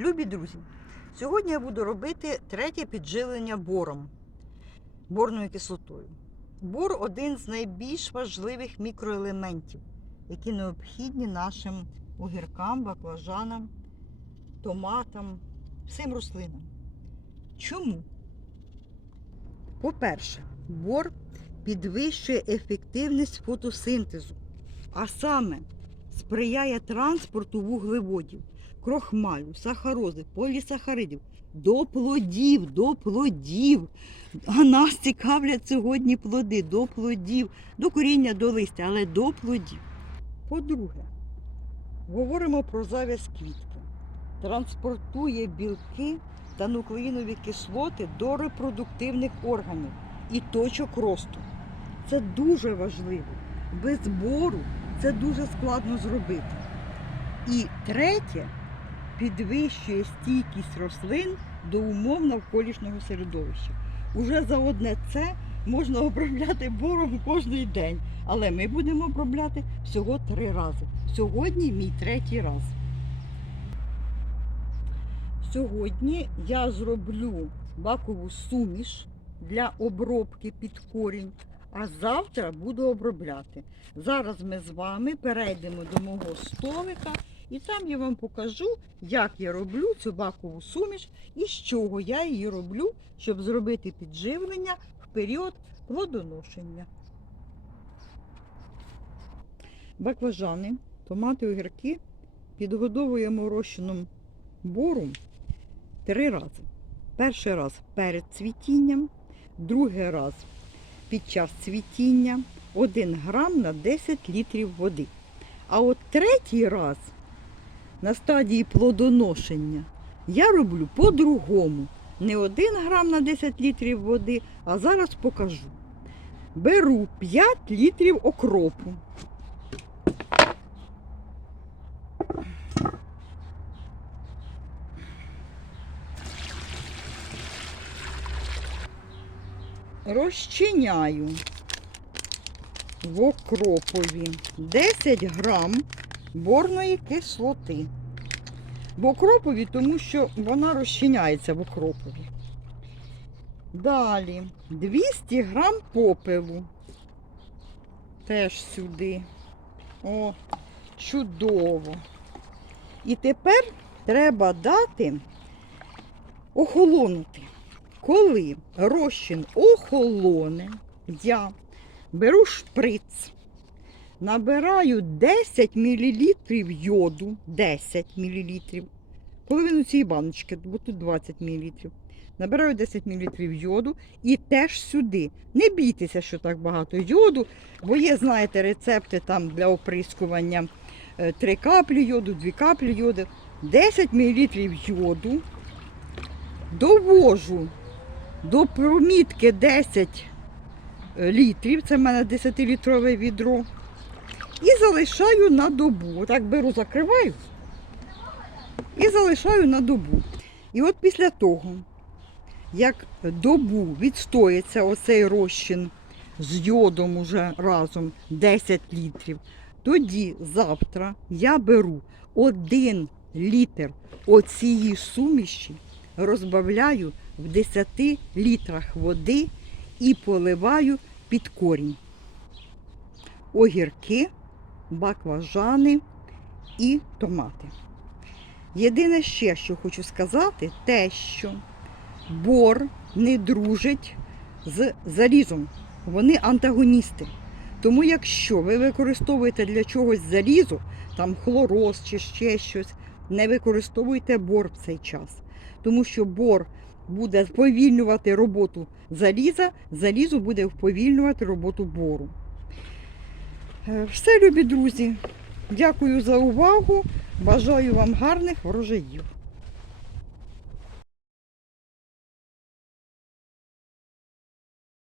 Любі друзі, сьогодні я буду робити третє підживлення бором, борною кислотою. Бор один з найбільш важливих мікроелементів, які необхідні нашим огіркам, баклажанам, томатам, всім рослинам. Чому? По-перше, бор підвищує ефективність фотосинтезу, а саме сприяє транспорту вуглеводів, крохмалю, сахарози, полісахаридів до плодів, до плодів. А нас цікавлять сьогодні плоди до плодів, до коріння, до листя, але до плодів. По-друге, говоримо про зав'яз квітки. Транспортує білки та нуклеїнові кислоти до репродуктивних органів і точок росту. Це дуже важливо. Без бору це дуже складно зробити. І третє підвищує стійкість рослин до умов навколишнього середовища. Уже за одне це можна обробляти бором кожен день, але ми будемо обробляти всього три рази. Сьогодні мій третій раз. Сьогодні я зроблю бакову суміш для обробки під корінь, а завтра буду обробляти. Зараз ми з вами перейдемо до мого столика і там я вам покажу, як я роблю цю бакову суміш і з чого я її роблю, щоб зробити підживлення в період плодоношення. Баклажани, томати, огірки підгодовуємо розчином бору три рази. Перший раз перед цвітінням, другий раз під час цвітіння 1 грам на 10 літрів води. А от третій раз на стадії плодоношення я роблю по-другому. Не 1 грам на 10 літрів води, а зараз покажу. Беру 5 літрів окропу. Розчиняю в окропові 10 грам борної кислоти. В окропові, тому що вона розчиняється в окропові. Далі 200 грам попелу. Теж сюди. О, чудово. І тепер треба дати охолонути. Коли розчин охолоне, я беру шприц, набираю 10 мл йоду, 10 мл, половину цієї баночки, бо тут 20 мл. Набираю 10 мл йоду і теж сюди. Не бійтеся, що так багато йоду, бо є, знаєте, рецепти там для оприскування 3 каплі йоду, 2 каплі йоду. 10 мл йоду довожу до промітки 10 літрів, це в мене 10-літрове відро. І залишаю на добу. Отак беру, закриваю і залишаю на добу. І от після того, як добу відстоїться оцей розчин з йодом уже разом 10 літрів, тоді завтра я беру 1 літр оцієї суміші, розбавляю в 10 літрах води і поливаю під корінь. Огірки, баклажани і томати. Єдине ще, що хочу сказати, те, що бор не дружить з залізом. Вони антагоністи. Тому якщо ви використовуєте для чогось залізо, там хлороз чи ще щось, не використовуйте бор в цей час. Тому що бор буде сповільнювати роботу заліза, залізо буде вповільнювати роботу бору. Е, Все, любі друзі. Дякую за увагу. Бажаю вам гарних врожаїв.